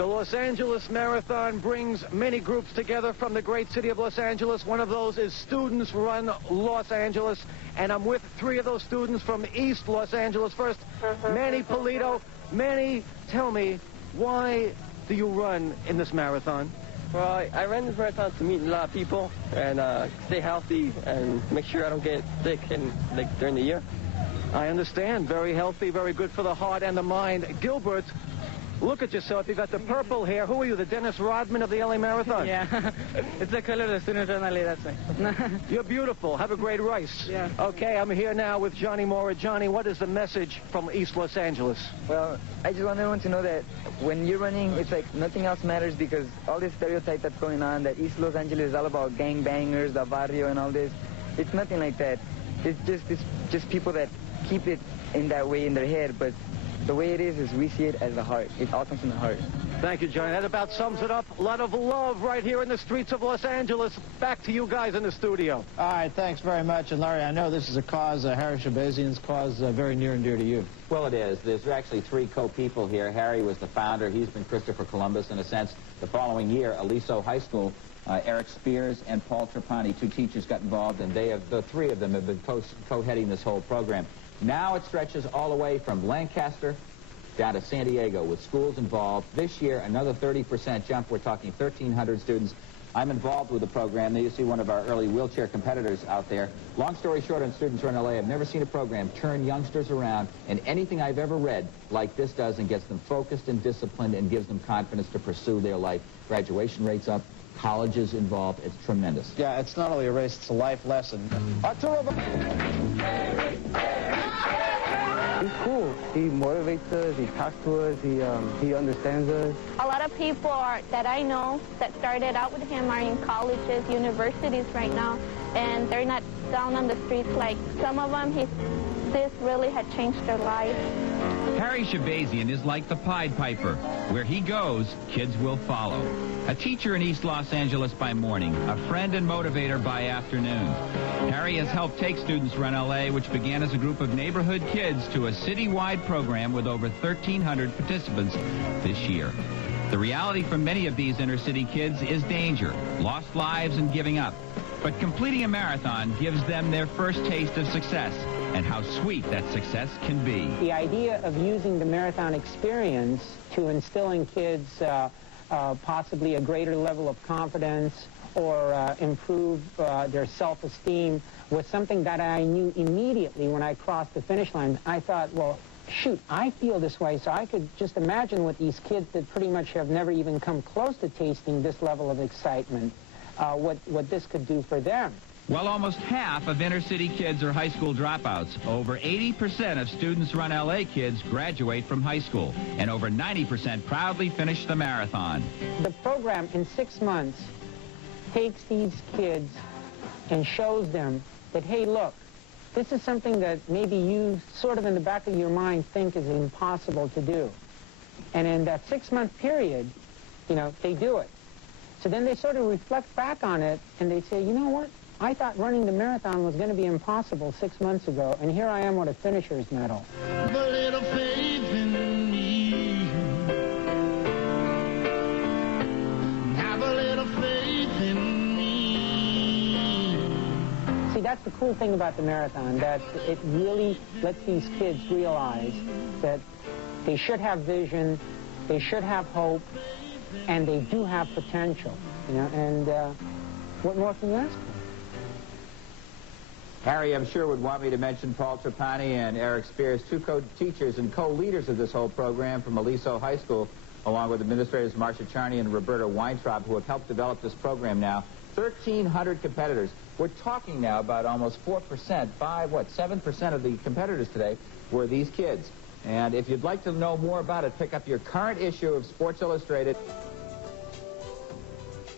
The Los Angeles Marathon brings many groups together from the great city of Los Angeles. One of those is Students Run Los Angeles, and I'm with three of those students from East Los Angeles. First, Manny Polito. Manny, tell me, why do you run in this marathon? Well, I ran this marathon to meet a lot of people and stay healthy and make sure I don't get sick during the year. I understand. Very healthy, very good for the heart and the mind. Gilbert, look at yourself. You got the purple hair. Who are you, the Dennis Rodman of the LA Marathon? Yeah, it's the color of the Students Run LA, that's me. You're beautiful. Have a great race. Yeah. Okay, I'm here now with Johnny Mora. Johnny, what is the message from East Los Angeles? Well, I just want everyone to know that when you're running, it's like nothing else matters, because all this stereotype that's going on, that East Los Angeles is all about gangbangers, the barrio and all this, it's nothing like that. It's just people that keep it in that way in their head, but the way it is we see it as the heart. It all comes from the heart. Thank you, Johnny. That about sums it up. A lot of love right here in the streets of Los Angeles. Back to you guys in the studio. All right, thanks very much. And Larry, I know this is a cause, Harry Shabazian's cause, very near and dear to you. Well, it is. There's actually three co-people here. Harry was the founder. He's been Christopher Columbus in a sense. The following year, Aliso High School, Eric Spears and Paul Trapani, two teachers, got involved, and the three of them have been co-heading this whole program. Now it stretches all the way from Lancaster down to San Diego with schools involved. This year, another 30% jump. We're talking 1,300 students. I'm involved with the program. There you see one of our early wheelchair competitors out there. Long story short, on Students Run LA, I've never seen a program turn youngsters around, and anything I've ever read like this does, and gets them focused and disciplined and gives them confidence to pursue their life. Graduation rates up, colleges involved. It's tremendous. Yeah, it's not only a race, it's a life lesson. He's cool. He motivates us, he talks to us, he understands us. A lot of people that I know that started out with him are in colleges, universities right now, and they're not down on the streets like some of them. This really had changed their life. Harry Shabazian is like the Pied Piper. Where he goes, kids will follow. A teacher in East Los Angeles by morning, a friend and motivator by afternoon. Harry has helped take Students Run LA, which began as a group of neighborhood kids, to a citywide program with over 1,300 participants this year. The reality for many of these inner-city kids is danger, lost lives, and giving up. But completing a marathon gives them their first taste of success, and how sweet that success can be. The idea of using the marathon experience to instill in kids possibly a greater level of confidence or improve their self-esteem was something that I knew immediately when I crossed the finish line. I thought, well, shoot, I feel this way, so I could just imagine what these kids that pretty much have never even come close to tasting this level of excitement, what this could do for them. Well, almost half of inner-city kids are high school dropouts. Over 80% of Students Run LA kids graduate from high school, and over 90% proudly finish the marathon. The program in 6 months takes these kids and shows them that, hey, look, this is something that maybe you sort of in the back of your mind think is impossible to do. And in that 6-month period, you know, they do it. So then they sort of reflect back on it, and they say, you know what? I thought running the marathon was going to be impossible 6 months ago, and here I am with a finisher's medal. Have a little faith in me. Have a little faith in me. See, that's the cool thing about the marathon, that it really lets these kids realize that they should have vision, they should have hope, and they do have potential, you know, and what more can you ask for? Harry, I'm sure, would want me to mention Paul Trapani and Eric Spears, two co-teachers and co-leaders of this whole program from Aliso High School, along with administrators Marcia Charney and Roberta Weintraub, who have helped develop this program now. 1,300 competitors. We're talking now about almost 4%, 7% of the competitors today were these kids. And if you'd like to know more about it, pick up your current issue of Sports Illustrated.